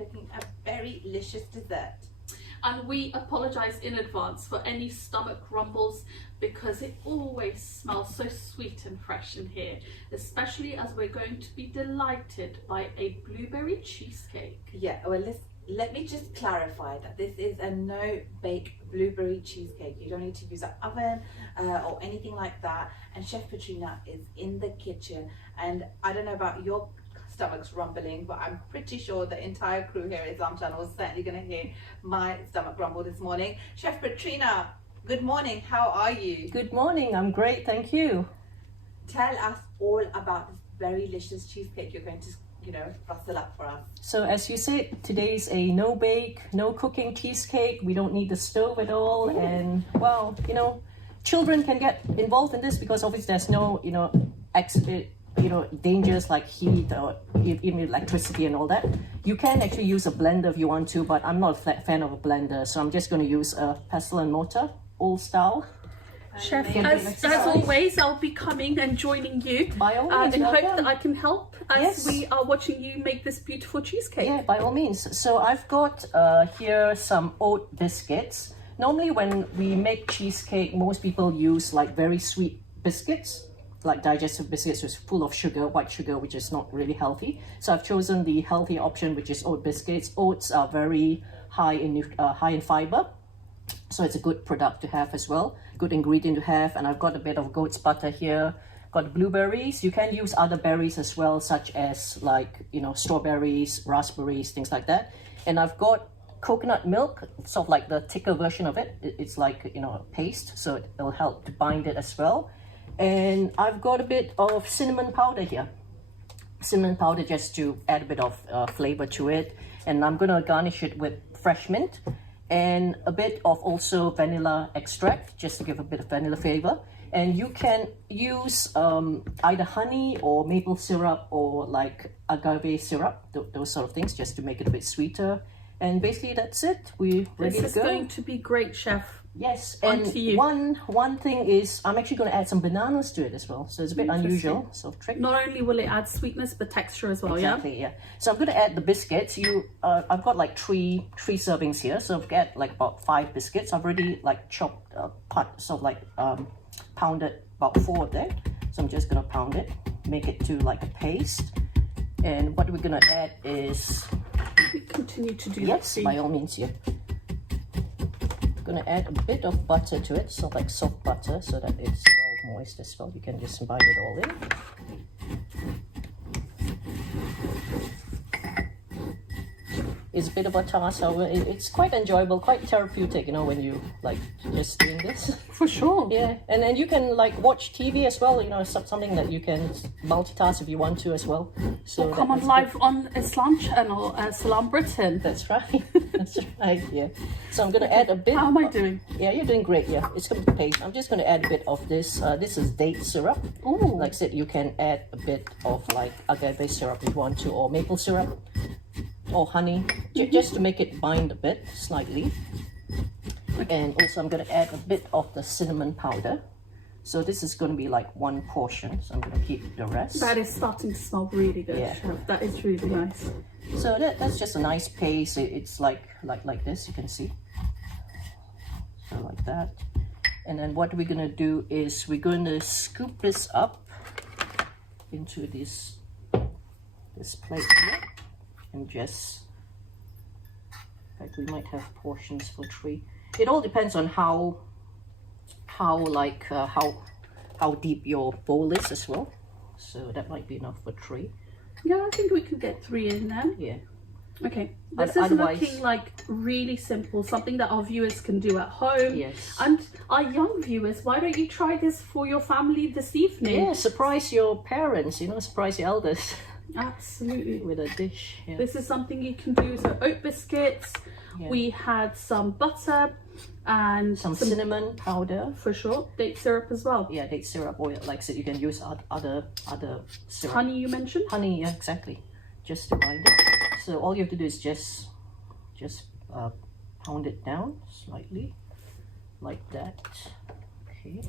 cooking a very delicious dessert. And we apologise in advance for any stomach rumbles because it always smells so sweet and fresh in here, especially as we're going to be delighted by a blueberry cheesecake. Yeah, well, let me just clarify that this is a no bake blueberry cheesecake. You don't need to use an oven or anything like that. And Chef Petrina is in the kitchen, and I don't know about your stomach's rumbling, but I'm pretty sure the entire crew here at Islam Channel is certainly going to hear my stomach rumble this morning. Chef Petrina, good morning. How are you? Good morning. I'm great, thank you. Tell us all about this very delicious cheesecake you're going to, rustle up for us. So as you said, today's a no bake, no cooking cheesecake. We don't need the stove at all, and well, children can get involved in this because obviously there's no, dangers like heat or even electricity and all that. You can actually use a blender if you want to, but I'm not a fan of a blender, so I'm just going to use a pestle and mortar, old style. Chef, as always, I'll be coming and joining you By all means, in hope welcome. that I can help as we are watching you make this beautiful cheesecake. Yeah, by all means. So I've got here some oat biscuits. Normally when we make cheesecake, most people use like very sweet biscuits, like digestive biscuits, which is full of sugar, white sugar, which is not really healthy. So I've chosen the healthy option, which is oat biscuits. Oats are very high in fiber, so it's a good product to have as well. Good ingredient to have. And I've got a bit of goat's butter here. Got blueberries. You can use other berries as well, such as like strawberries, raspberries, things like that. And I've got coconut milk, sort of like the thicker version of it. It's like a paste, so it'll help to bind it as well. And I've got a bit of cinnamon powder here. Cinnamon powder just to add a bit of flavor to it. And I'm gonna garnish it with fresh mint and a bit of also vanilla extract, just to give a bit of vanilla flavor. And you can use either honey or maple syrup or like agave syrup, those sort of things, just to make it a bit sweeter. And basically that's it. We're ready to go. This is going to be great, Chef. Yes, On and to you. one thing is I'm actually going to add some bananas to it as well. So it's a bit unusual sort of trick. Not only will it add sweetness, but texture as well, Exactly, yeah. So I'm going to add the biscuits. I've got like three servings here. So I've got like about 5 biscuits. I've already like chopped, pounded about 4 of them. So I'm just going to pound it, make it to like a paste. And what we're going to add is... We continue to do yes, that. by all means, yeah. I'm going to add a bit of butter to it, so like soft butter, so that it's all moist as well. You can just combine it all in. It's a bit of a task, however, it's quite enjoyable, quite therapeutic, when you like just doing this. For sure. Yeah, and then you can like watch TV as well, something that you can multitask if you want to as well. So Or come on live on Islam Channel, Salam Britain. That's right. That's right, yeah. So I'm going to add a bit. How am I doing? Yeah, you're doing great, yeah. It's going to be paste. I'm just going to add a bit of this. This is date syrup. Ooh. Like I said, you can add a bit of like agave syrup if you want to, or maple syrup, or honey, just to make it bind a bit, slightly. And also I'm going to add a bit of the cinnamon powder. So this is going to be like 1 portion, so I'm going to keep the rest. That is starting to smell really good, Yeah. Chef. That is really nice. So that's just a nice paste. It's like this, you can see. So like that. And then what we're going to do is we're going to scoop this up into this plate here. And just, like we might have portions for 3. It all depends on how deep your bowl is as well. So that might be enough for 3. Yeah, I think we can get 3 in there. Yeah. Okay, this is Otherwise- looking like really simple, something that our viewers can do at home. Yes. And our young viewers, why don't you try this for your family this evening? Yeah, surprise your parents, surprise your elders Absolutely. with a dish. Yeah. This is something you can do. So oat biscuits, Yeah. we had some butter and Some cinnamon powder. for sure, date syrup as well. Yeah, date syrup, or like I said, you can use other syrup. Honey you mentioned? Honey, yeah, exactly. Just to bind it. So all you have to do is just pound it down slightly, like that. Okay.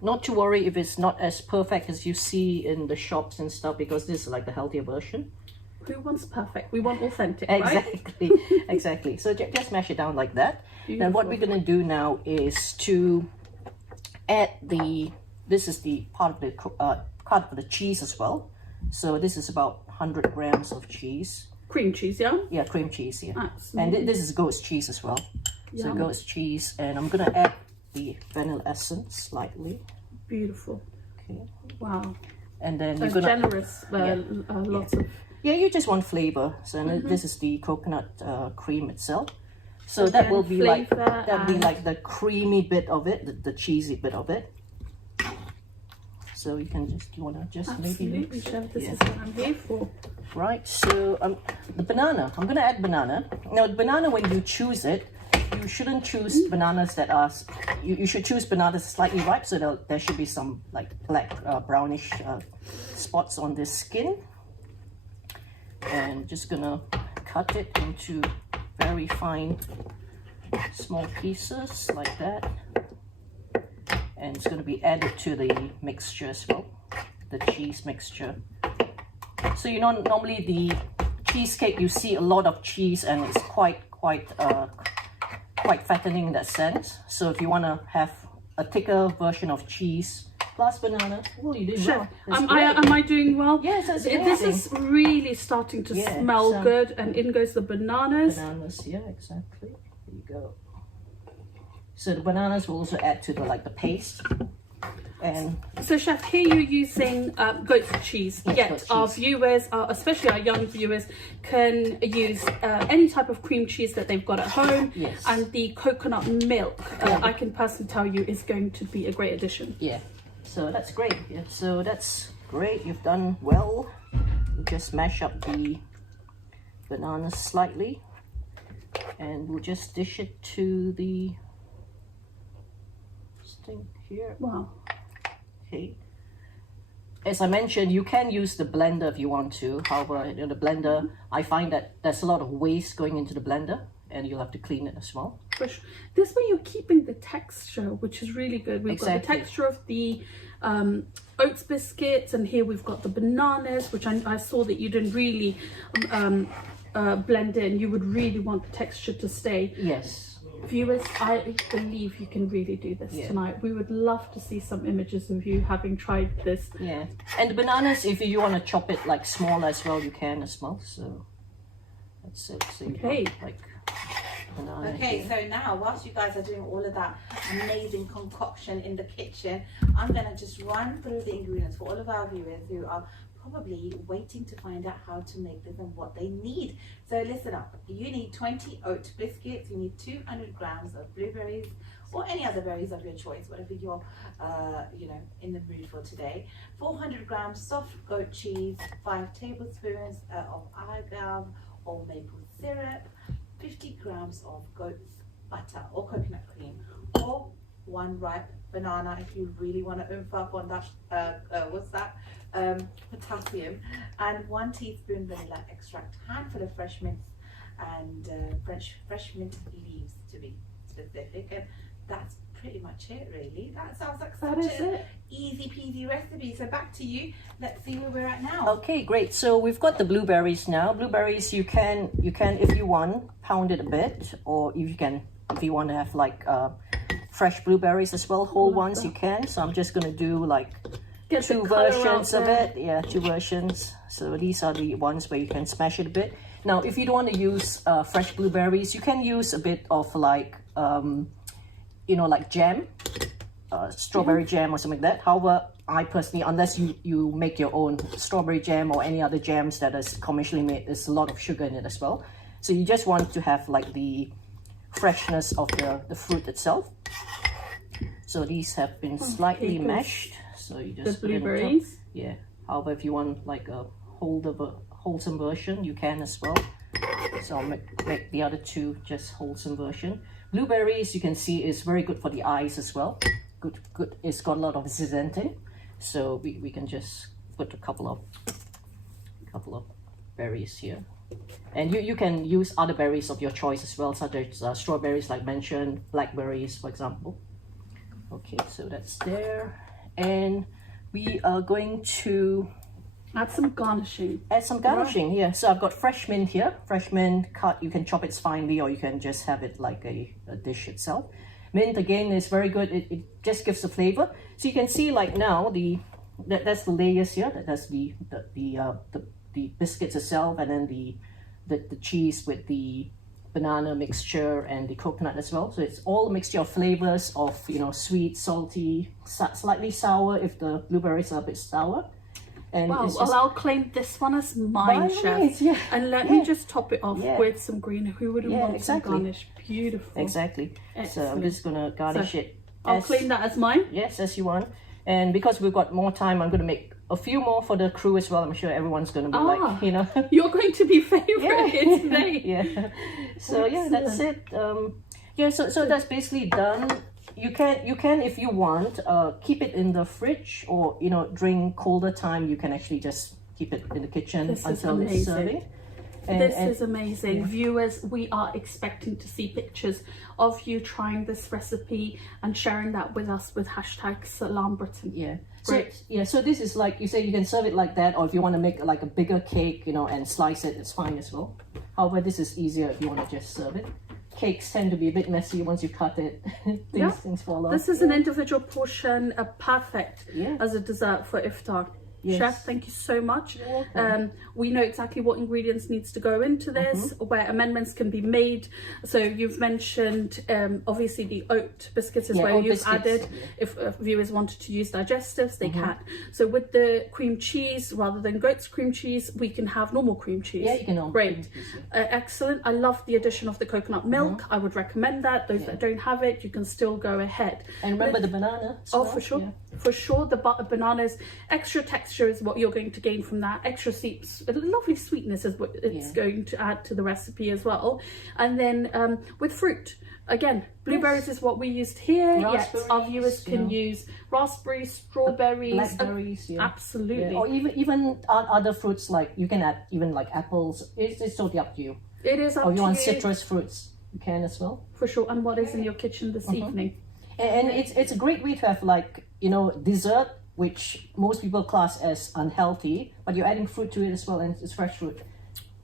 Not to worry if it's not as perfect as you see in the shops and stuff, because this is like the healthier version. Who wants perfect? We want authentic, right? Exactly, exactly. So just mash it down like that. Then what we're gonna do now is to add this is the part of the cheese as well. So this is about 100 grams of cheese. Cream cheese, yeah? Yeah, cream cheese, yeah. Absolutely. And this is goat's cheese as well. So Yum. goat's cheese, and I'm gonna add the vanilla essence slightly. Beautiful. Okay. Wow. And then So you're gonna generous, lots of... yeah, you just want flavor. So this is the coconut cream itself. So that will be like the creamy bit of it, the cheesy bit of it. So you can just Absolutely, maybe mix. Chef, this is what I'm here for. Right. So the banana. I'm gonna add banana. Now the banana, when you choose it, you shouldn't choose bananas that are. You should choose bananas slightly ripe, so there should be some like black brownish spots on the skin. And just gonna cut it into very fine small pieces like that, and it's going to be added to the mixture as well, the cheese mixture. So you know, normally the cheesecake, you see a lot of cheese and it's quite fattening in that sense. So if you want to have a thicker version of cheese plus banana, well, you did well. Am I doing well? Yes, that's this is really starting to smell good, and in goes the bananas. Bananas, yeah, exactly. There you go. So the bananas will also add to the paste. And so, Chef, here you're using goat's cheese. Yes, Yet goat's our cheese. viewers, especially our young viewers, can use any type of cream cheese that they've got at home. Yes. And the coconut milk, I can personally tell you, is going to be a great addition. yeah, so that's great. Yeah, so that's great. You've done well. You just mash up the bananas slightly, and we'll just dish it to the thing here. Wow. Okay. As I mentioned, you can use the blender if you want to. However, in the blender, I find that there's a lot of waste going into the blender, and you'll have to clean it as well. This way you're keeping the texture, which is really good. We've got the Exactly. texture of the oats biscuits, and here we've got the bananas, which I saw that you didn't really blend in. You would really want the texture to stay. Yes. Viewers, I believe you can really do this tonight. We would love to see some images of you having tried this. Yeah. And the bananas, if you want to chop it like smaller as well, you can as well. So that's it. So you got, like banana. Okay, so now whilst you guys are doing all of that amazing concoction in the kitchen, I'm going to just run through the ingredients for all of our viewers who are probably waiting to find out how to make this and what they need. So listen up. You need 20 oat biscuits, you need 200 grams of blueberries or any other berries of your choice, whatever you're in the mood for today. 400 grams soft goat cheese, 5 tablespoons of agave or maple syrup, 50 grams of goat butter or coconut cream, or 1 ripe banana if you really want to oomph up on that potassium, and 1 teaspoon vanilla extract, handful of fresh mint and fresh mint leaves to be specific, and that's pretty much it really. That sounds like such an easy peasy recipe. So back to you. Let's see where we're at now. Okay, great. So we've got the blueberries now. Blueberries, you can if you want, pound it a bit, or if you want to have like fresh blueberries as well, whole ones, you can. So I'm just gonna do like two versions of it. Yeah, 2 versions. So these are the ones where you can smash it a bit. Now, if you don't want to use fresh blueberries, you can use a bit of like like jam, strawberry jam or something like that. However, I personally, unless you make your own strawberry jam or any other jams that is commercially made, there's a lot of sugar in it as well. So you just want to have like the freshness of the fruit itself. So these have been slightly mashed. So you just the blueberries. Yeah. However, if you want like a wholesome version, you can as well. So I'll make the other 2 just wholesome version. Blueberries, you can see, is very good for the eyes as well. Good. It's got a lot of zeaxanthin, so we can just put a couple of berries here, and you can use other berries of your choice as well, such as strawberries, like mentioned, blackberries, for example. Okay, so that's there, and we are going to Add some garnishing. Add some garnishing here. So I've got fresh mint here. Fresh mint cut, you can chop it finely or you can just have it like a dish itself. Mint again is very good. It just gives the flavor. So you can see like now that's the layers here. That's the biscuits itself, and then the cheese with the banana mixture and the coconut as well. So it's all a mixture of flavors of, you know, sweet, salty, slightly sour if the blueberries are a bit sour. And wow, it's well, I'll claim this one as mine, chef. Yeah. And let me just top it off with some green. Who wouldn't want exactly. some garnish? Beautiful. Exactly. Excellent. So I'm just going to garnish it. I'll claim that as mine. Yes, as you want. And because we've got more time, I'm going to make a few more for the crew as well. I'm sure everyone's going to be like, you know. You're going to be favourite here today. Yeah. So yeah, that's it. Yeah, so that's basically done. You can if you want keep it in the fridge, or you know, during colder time you can actually just keep it in the kitchen until it's serving. This is amazing. Viewers, we are expecting to see pictures of you trying this recipe and sharing that with us with #SalamBritain. Yeah. Great. So this is like you say, you can serve it like that, or if you want to make like a bigger cake, you know, and slice it, it's fine as well. However, this is easier if you want to just serve it. Cakes tend to be a bit messy once you cut it. Things fall off. This is an individual portion, perfect as a dessert for iftar. Yes. Chef, thank you so much. We know exactly what ingredients needs to go into this, where amendments can be made. So you've mentioned obviously the oat biscuits is where you've added. If viewers wanted to use digestives, they can. So with the cream cheese, rather than goat's cream cheese, we can have normal cream cheese. Yeah, you can. Great. Excellent. I love the addition of the coconut milk. I would recommend that. Those that don't have it, you can still go ahead. And remember the banana. Oh, for sure. Yeah. For sure, the bananas, extra texture is what you're going to gain from that. Extra lovely sweetness is what it's going to add to the recipe as well. And then with fruit, again, blueberries is what we used here. Yes, our viewers can use raspberries, strawberries, blackberries. Absolutely. Or even other fruits, like you can add even like apples. It's totally up to you. It is up to you. Or you want citrus fruits, you can as well. For sure. And what is in your kitchen this evening? And it's a great way to have, like, you know, dessert, which most people class as unhealthy, but you're adding fruit to it as well, and it's fresh fruit.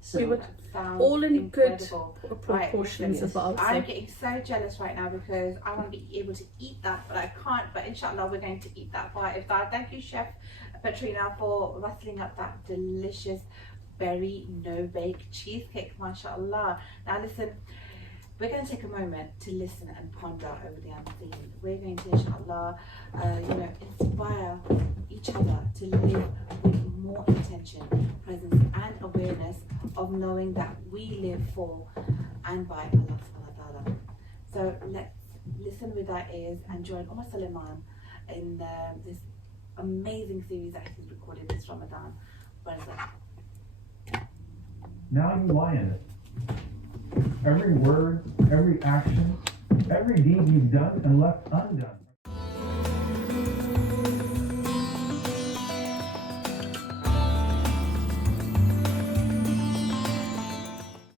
So we would all in incredible. Good proportions as well. I'm getting so jealous right now because I want to be able to eat that, but I can't. But inshallah, we're going to eat that for iftar. Thank you, Chef Petrina, for rustling up that delicious berry no-bake cheesecake. MashaAllah. Now listen. We're going to take a moment to listen and ponder over the unseen. We're going to, inshallah, inspire each other to live with more intention, presence, and awareness of knowing that we live for and by Allah subhanahu wa ta'ala. So let's listen with our ears and join Suleiman in this amazing series that he's recorded this Ramadan. What is that? Now you lie in it. Every word, every action, every deed you've done and left undone.